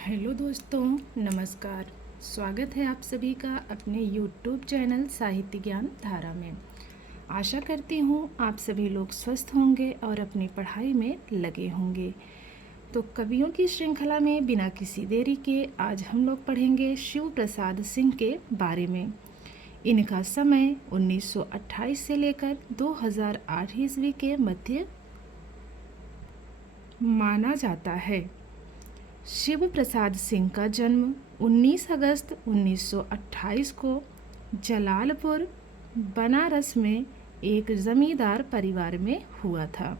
Hello दोस्तों, नमस्कार। स्वागत है आप सभी का अपने YouTube चैनल साहित्य ज्ञान धारा में। आशा करती हूँ आप सभी लोग स्वस्थ होंगे और अपनी पढ़ाई में लगे होंगे। तो कवियों की श्रृंखला में बिना किसी देरी के आज हम लोग पढ़ेंगे शिव प्रसाद सिंह के बारे में। इनका समय 1928 से लेकर 2008 ईस्वी के मध्य माना जाता है। शिव प्रसाद सिंह का जन्म 19 अगस्त 1928 को जलालपुर, बनारस में एक जमींदार परिवार में हुआ था।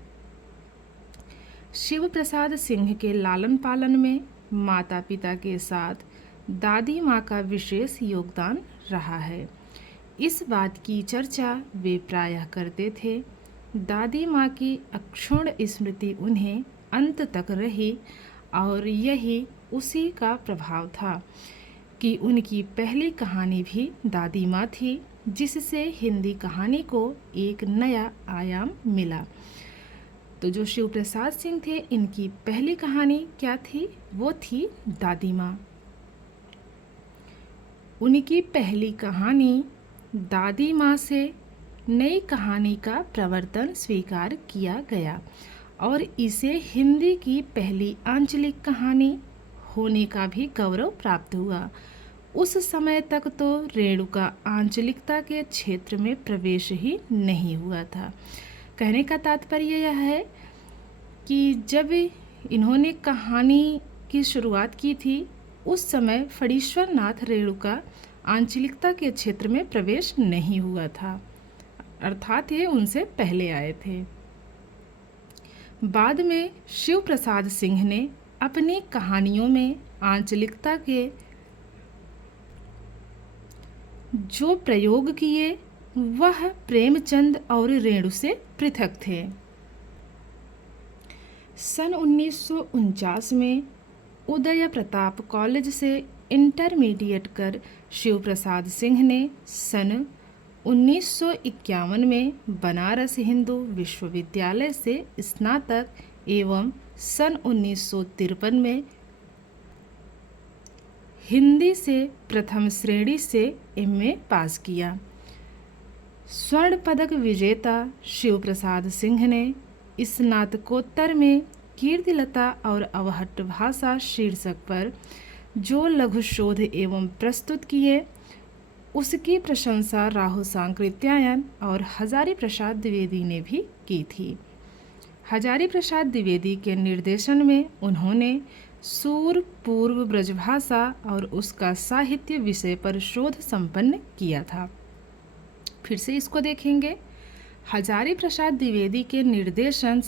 शिव प्रसाद सिंह के लालन पालन में माता पिता के साथ दादी माँ का विशेष योगदान रहा है। इस बात की चर्चा वे प्रायः करते थे। दादी माँ की अक्षुण्ण स्मृति उन्हें अंत तक रही और यही उसी का प्रभाव था कि उनकी पहली कहानी भी दादी माँ थी, जिससे हिंदी कहानी को एक नया आयाम मिला। तो जो शिव प्रसाद सिंह थे, इनकी पहली कहानी क्या थी? वो थी दादी माँ। उनकी पहली कहानी दादी माँ से नई कहानी का प्रवर्तन स्वीकार किया गया और इसे हिंदी की पहली आंचलिक कहानी होने का भी गौरव प्राप्त हुआ। उस समय तक तो रेणुका आंचलिकता के क्षेत्र में प्रवेश ही नहीं हुआ था। कहने का तात्पर्य यह है कि जब इन्होंने कहानी की शुरुआत की थी, उस समय फणीश्वर नाथ रेणुका आंचलिकता के क्षेत्र में प्रवेश नहीं हुआ था, अर्थात ये उनसे पहले आए थे। बाद में शिव प्रसाद सिंह ने अपनी कहानियों में आंचलिकता के जो प्रयोग किए वह प्रेमचंद और रेणु से पृथक थे। सन 1949 में उदय प्रताप कॉलेज से इंटरमीडिएट कर शिव प्रसाद सिंह ने सन 1951 में बनारस हिंदू विश्वविद्यालय से स्नातक एवं सन 1953 में हिंदी से प्रथम श्रेणी से एमए पास किया। स्वर्ण पदक विजेता शिव प्रसाद सिंह ने स्नातकोत्तर में कीर्तिलता और अवहट्ट भाषा शीर्षक पर जो लघु शोध एवं प्रस्तुत किए, उसकी प्रशंसा राहु सांकृत्यायन और हजारी प्रसाद द्विवेदी ने भी की थी। हजारी प्रसाद द्विवेदी के निर्देशन में उन्होंने सूर पूर्व ब्रजभाषा और उसका साहित्य विषय पर शोध संपन्न किया था। फिर से इसको देखेंगे। हजारी प्रसाद द्विवेदी के निर्देशन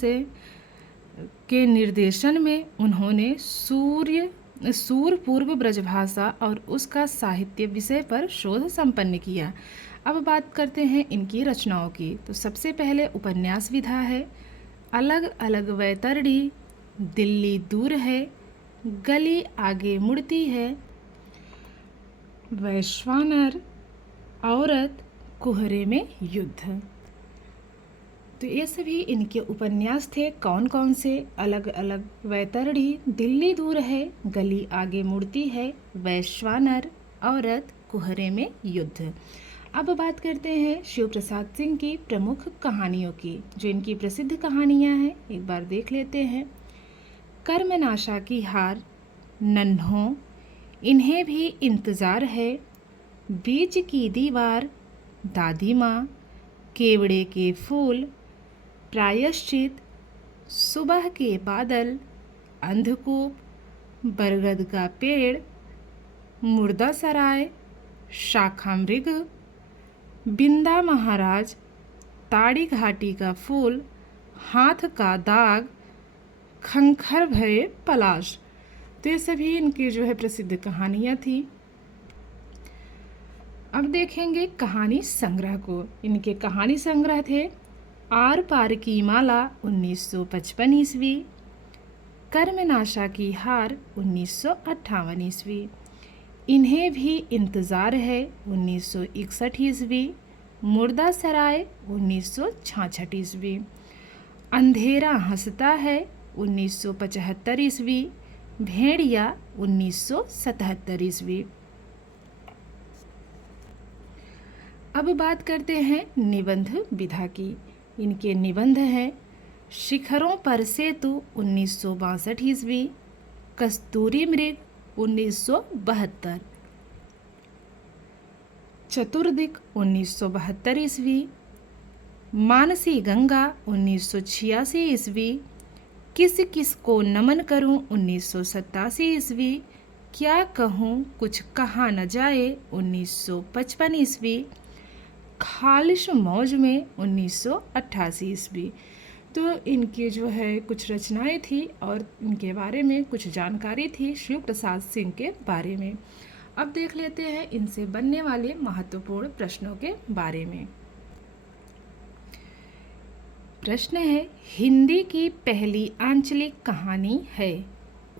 में उन्होंने सूर पूर्व ब्रजभाषा और उसका साहित्य विषय पर शोध संपन्न किया। अब बात करते हैं इनकी रचनाओं की। तो सबसे पहले उपन्यास विधा है। अलग अलग वैतरणी, दिल्ली दूर है, गली आगे मुड़ती है, वैश्वानर, औरत, कुहरे में युद्ध। तो ये सभी इनके उपन्यास थे। कौन कौन से? अलग अलग वैतरणी, दिल्ली दूर है, गली आगे मुड़ती है, वैश्वानर, औरत, कुहरे में युद्ध। अब बात करते हैं शिव प्रसाद सिंह की प्रमुख कहानियों की। जो इनकी प्रसिद्ध कहानियां हैं एक बार देख लेते हैं। कर्मनाशा की हार, नन्हों, इन्हें भी इंतज़ार है, बीच की दीवार, दादी माँ, केवड़े के फूल, प्रायश्चित, सुबह के बादल, अंधकूप, बरगद का पेड़, मुर्दा सराय, शाखा मृग, बिंदा महाराज, ताड़ी घाटी का फूल, हाथ का दाग, खंखर भरे पलाश। तो ये सभी इनकी जो है प्रसिद्ध कहानियाँ थी। अब देखेंगे कहानी संग्रह को। इनके कहानी संग्रह थे आर पार की माला 1955 ईस्वी, कर्मनाशा की हार 1958 ईस्वी, इन्हें भी इंतज़ार है 1961 ईस्वी, मुर्दा सराय 1966 ईस्वी, अंधेरा हंसता है 1975 ईस्वी, भेड़िया 1977 ईस्वी। अब बात करते हैं निबंध विधा की। इनके निबंध हैं शिखरों पर सेतु 1962 ईस्वी, कस्तूरी मृग 1972, चतुर्दिक 1972 ईस्वी, मानसी गंगा 1986 ईस्वी, किस किस को नमन करूं 1987 ईस्वी, क्या कहूं कुछ कहा न जाए 1955 ईस्वी, खालिश मौज में 1988 ईस्वी। तो इनके जो है कुछ रचनाएं थी और इनके बारे में कुछ जानकारी थी शिव प्रसाद सिंह के बारे में। अब देख लेते हैं इनसे बनने वाले महत्वपूर्ण प्रश्नों के बारे में। प्रश्न है, हिंदी की पहली आंचलिक कहानी है।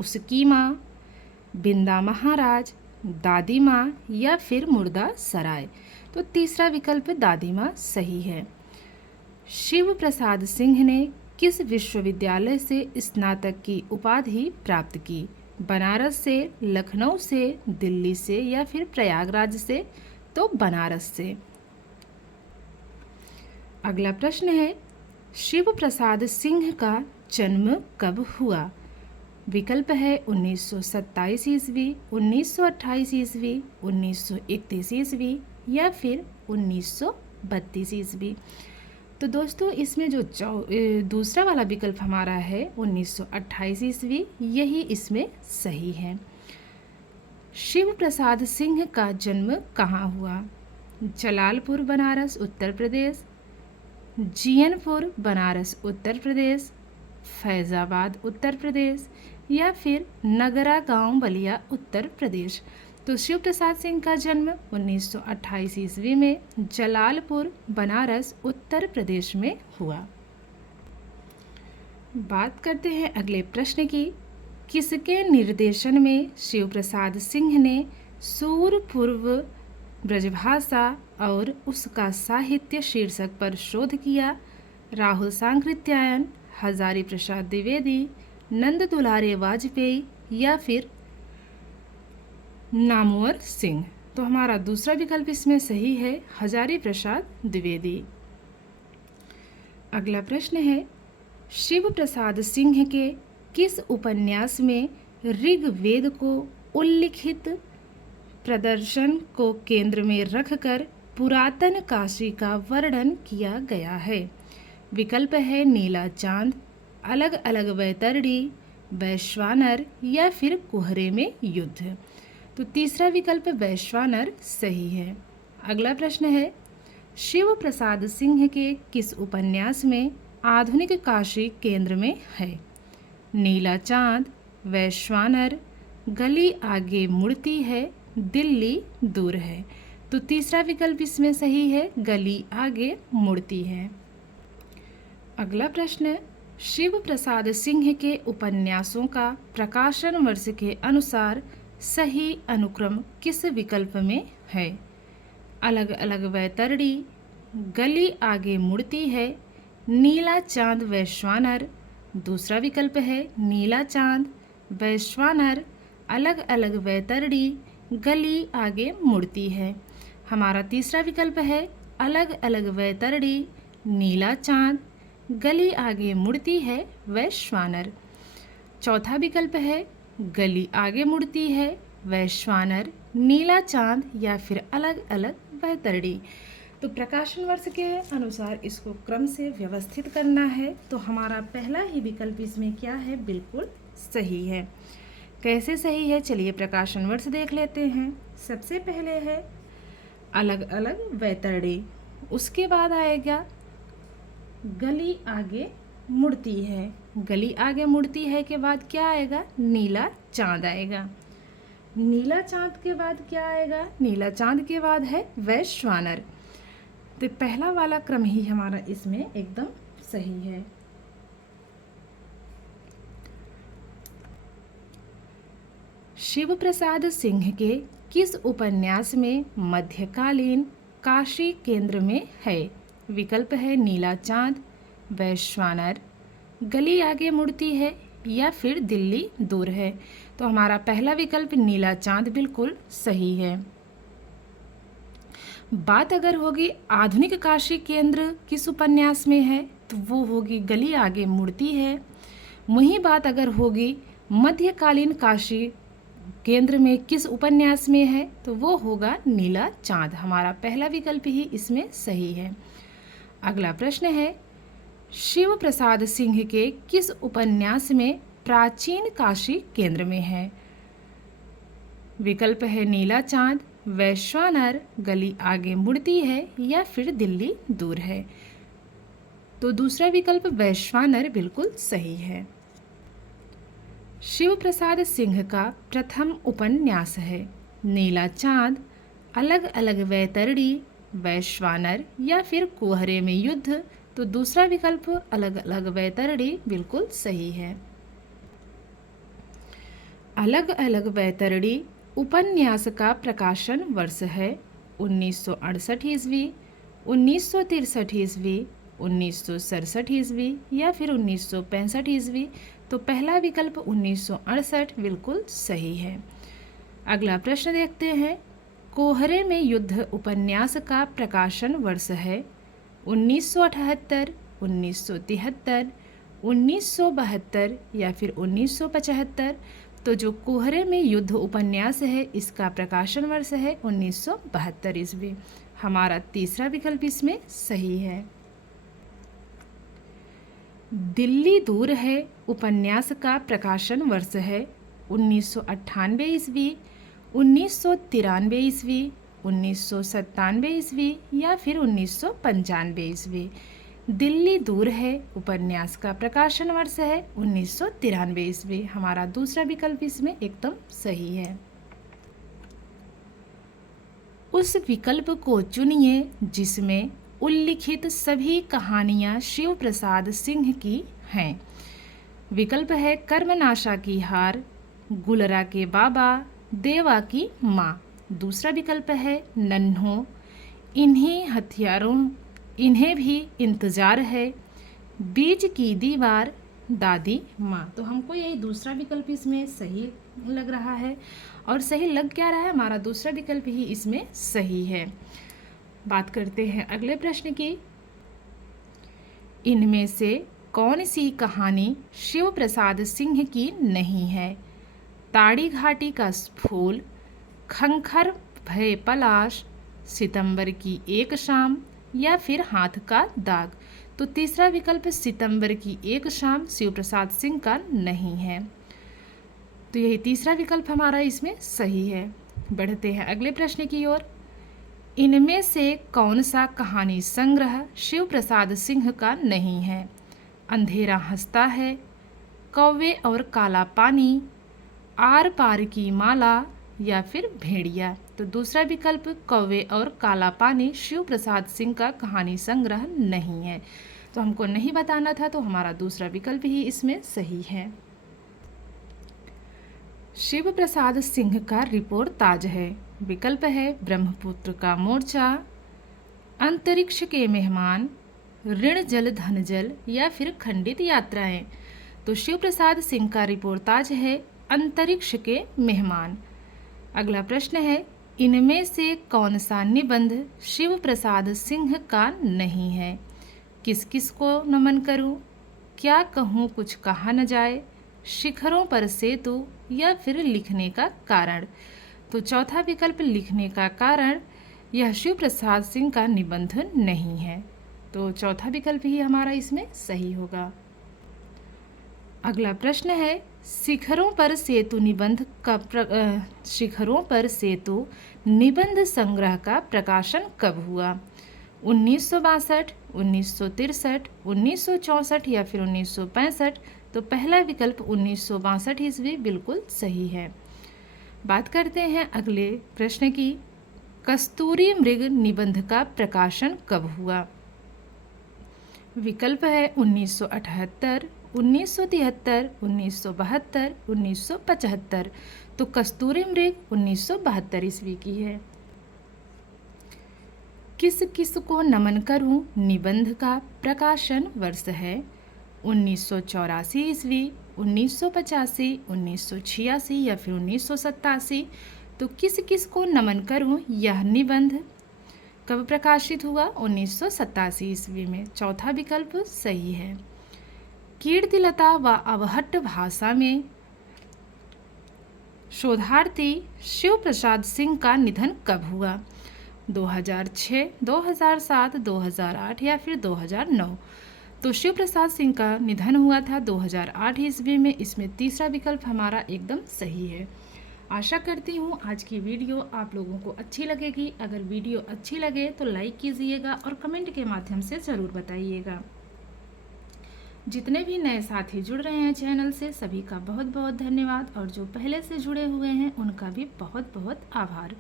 उसकी माँ, बिंदा महाराज, दादी माँ या फिर मुर्दा सराय। तो तीसरा विकल्प दादी माँ सही है। शिव प्रसाद सिंह ने किस विश्वविद्यालय से स्नातक की उपाधि प्राप्त की? बनारस से, लखनऊ से, दिल्ली से या फिर प्रयागराज से? तो बनारस से। अगला प्रश्न है, शिव प्रसाद सिंह का जन्म कब हुआ? विकल्प है 1927 ईस्वी, 1928 ईस्वी, 1931 ईस्वी या फिर 1932 ईस्वी। तो दोस्तों इसमें जो दूसरा वाला विकल्प हमारा है 1928 ईस्वी, यही इसमें सही है। शिव प्रसाद सिंह का जन्म कहाँ हुआ? जलालपुर बनारस उत्तर प्रदेश, जियनपुर बनारस उत्तर प्रदेश, फैज़ाबाद उत्तर प्रदेश या फिर नगरा गांव बलिया उत्तर प्रदेश। तो शिव प्रसाद सिंह का जन्म 1928 ईस्वी में जलालपुर बनारस उत्तर प्रदेश में हुआ। बात करते हैं अगले प्रश्न की। किसके निर्देशन में शिव प्रसाद सिंह ने सूर पूर्व ब्रजभाषा और उसका साहित्य शीर्षक पर शोध किया? राहुल सांकृत्यायन, हजारी प्रसाद द्विवेदी, नंद दुलारे वाजपेयी या फिर नामवर सिंह। तो हमारा दूसरा विकल्प इसमें सही है, हजारी प्रसाद द्विवेदी। अगला प्रश्न है, शिव प्रसाद सिंह के किस उपन्यास में ऋग्वेद को उल्लिखित प्रदर्शन को केंद्र में रखकर पुरातन काशी का वर्णन किया गया है? विकल्प है नीला चांद, अलग अलग वैतरणी, वैश्वानर या फिर कुहरे में युद्ध। तो तीसरा विकल्प वैश्वानर सही है। अगला प्रश्न है, शिव प्रसाद सिंह के किस उपन्यास में आधुनिक काशी केंद्र में है? नीला चांद, वैश्वानर, गली आगे मुड़ती है, दिल्ली दूर है। तो तीसरा विकल्प इसमें सही है, गली आगे मुड़ती है। अगला प्रश्न, शिव प्रसाद सिंह के उपन्यासों का प्रकाशन वर्ष के अनुसार सही अनुक्रम किस विकल्प में है? अलग अलग वैतरणी, गली आगे मुड़ती है, नीला चांद वैश्वानर। दूसरा विकल्प है नीला चांद, वैश्वानर, अलग अलग वैतरणी, गली आगे मुड़ती है। हमारा तीसरा विकल्प है अलग अलग वैतरणी, नीला चांद, गली आगे मुड़ती है, वैश्वानर। चौथा विकल्प है गली आगे मुड़ती है, वैश्वानर, नीला चांद या फिर अलग अलग वैतरणी। तो प्रकाशन वर्ष के अनुसार इसको क्रम से व्यवस्थित करना है। तो हमारा पहला ही विकल्प इसमें क्या है, बिल्कुल सही है। कैसे सही है, चलिए प्रकाशन वर्ष देख लेते हैं। सबसे पहले है अलग अलग वैतरणी, उसके बाद आएगा गली आगे मुड़ती है। गली आगे मुड़ती है के बाद क्या आएगा, नीला चांद आएगा। नीला चांद के बाद क्या आएगा, नीला चांद के बाद है वैश्वानर। तो पहला वाला क्रम ही हमारा इसमें एकदम सही है। शिव प्रसाद सिंह के किस उपन्यास में मध्यकालीन काशी केंद्र में है? विकल्प है नीला चांद, वैश्वानर, गली आगे मुड़ती है या फिर दिल्ली दूर है। तो हमारा पहला विकल्प नीला चांद बिल्कुल सही है। बात अगर होगी आधुनिक काशी केंद्र किस उपन्यास में है, तो वो होगी गली आगे मुड़ती है। वहीं बात अगर होगी मध्यकालीन काशी केंद्र में किस उपन्यास में है, तो वो होगा नीला चांद। हमारा पहला विकल्प ही इसमें सही है। अगला प्रश्न है, शिव प्रसाद सिंह के किस उपन्यास में प्राचीन काशी केंद्र में है? विकल्प है नीला चांद, वैश्वानर, गली आगे मुड़ती है या फिर दिल्ली दूर है। तो दूसरा विकल्प वैश्वानर बिल्कुल सही है। शिव प्रसाद सिंह का प्रथम उपन्यास है नीला चांद, अलग अलग वैतरणी, वैश्वानर या फिर कुहरे में युद्ध। तो दूसरा विकल्प अलग अलग वैतरणी बिल्कुल सही है। अलग अलग वैतरणी उपन्यास का प्रकाशन वर्ष है 1968 ईस्वी, 1963 ईस्वी, 1967 ईस्वी या फिर 1965 ईस्वी। तो पहला विकल्प 1968 बिल्कुल सही है। अगला प्रश्न देखते हैं, कोहरे में युद्ध उपन्यास का प्रकाशन वर्ष है 1978, 1973, 1972 या फिर 1975। तो जो कोहरे में युद्ध उपन्यास है इसका प्रकाशन वर्ष है 1972 ईस्वी। हमारा तीसरा विकल्प इसमें सही है। दिल्ली दूर है उपन्यास का प्रकाशन वर्ष है 1998 ईस्वी, 1993 ईस्वी, 1997 ईस्वी या फिर 1995 ईस्वी। दिल्ली दूर है उपन्यास का प्रकाशन वर्ष है 1993 ईस्वी। हमारा दूसरा विकल्प इसमें एकदम सही है। उस विकल्प को चुनिए जिसमें उल्लिखित सभी कहानियाँ शिव प्रसाद सिंह की हैं। विकल्प है कर्मनाशा की हार, गुलरा के बाबा, देवा की माँ। दूसरा विकल्प है नन्हों, इन्हीं हथियारों, इन्हें भी इंतजार है, बीज की दीवार, दादी माँ। तो हमको यही दूसरा विकल्प इसमें सही लग रहा है। और सही लग क्या रहा है, हमारा दूसरा विकल्प ही इसमें सही है। बात करते हैं अगले प्रश्न की। इनमें से कौन सी कहानी शिव प्रसाद सिंह की नहीं है? ताड़ी घाटी का फूल, खंखर भय पलाश, सितंबर की एक शाम या फिर हाथ का दाग। तो तीसरा विकल्प सितंबर की एक शाम शिव प्रसाद सिंह का नहीं है। तो यही तीसरा विकल्प हमारा इसमें सही है। बढ़ते हैं अगले प्रश्न की ओर। इनमें से कौन सा कहानी संग्रह शिव प्रसाद सिंह का नहीं है? अंधेरा हंसता है, कौवे और काला पानी, आर पार की माला या फिर भेड़िया। तो दूसरा विकल्प कौवे और काला पानी शिव प्रसाद सिंह का कहानी संग्रह नहीं है। तो हमको नहीं बताना था, तो हमारा दूसरा विकल्प ही इसमें सही है। शिव प्रसाद सिंह का रिपोर्ट ताज है। विकल्प है ब्रह्मपुत्र का मोर्चा, अंतरिक्ष के मेहमान, ऋण जल धन जल या फिर खंडित यात्राएं। तो शिव प्रसाद सिंह का रिपोर्ट ताज है अंतरिक्ष के मेहमान। अगला प्रश्न है, इनमें से कौन सा निबंध शिव प्रसाद सिंह का नहीं है? किस किस को नमन करूं, क्या कहूं कुछ कहा न जाए, शिखरों पर सेतु या फिर लिखने का कारण। तो चौथा विकल्प लिखने का कारण, यह शिव प्रसाद सिंह का निबंध नहीं है। तो चौथा विकल्प ही हमारा इसमें सही होगा। अगला प्रश्न है, शिखरों पर सेतु निबंध का शिखरों पर सेतु निबंध संग्रह का प्रकाशन कब हुआ? 1962, 1963, 1964 या फिर 1965। तो पहला विकल्प 1962 ईस्वी बिल्कुल सही है। बात करते हैं अगले प्रश्न की। कस्तूरी मृग निबंध का प्रकाशन कब हुआ? विकल्प है 1978, 1973, 1972, 1975। तो कस्तूरी मृग 1972 ईस्वी की है। किस किस को नमन करूं निबंध का प्रकाशन वर्ष है 1984 ईस्वी, 1985, 1986 या फिर 1987। तो किस किस को नमन करूं? यह निबंध कब प्रकाशित हुआ? 1987 ईस्वी में। चौथा विकल्प सही है। कीर्तिलता व अवहट्ट भाषा में शोधार्थी शिव प्रसाद सिंह का निधन कब हुआ? 2006, 2007, 2008 या फिर 2009। तो शिव प्रसाद सिंह का निधन हुआ था 2008 ईस्वी में। इसमें तीसरा विकल्प हमारा एकदम सही है। आशा करती हूँ आज की वीडियो आप लोगों को अच्छी लगेगी। अगर वीडियो अच्छी लगे तो लाइक कीजिएगा और कमेंट के माध्यम से ज़रूर बताइएगा। जितने भी नए साथी जुड़ रहे हैं चैनल से, सभी का बहुत बहुत धन्यवाद, और जो पहले से जुड़े हुए हैं उनका भी बहुत बहुत आभार।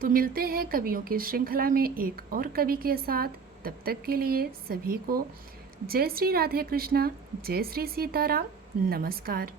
तो मिलते हैं कवियों की श्रृंखला में एक और कवि के साथ। तब तक के लिए सभी को जय श्री राधे कृष्णा, जय श्री सीताराम, नमस्कार।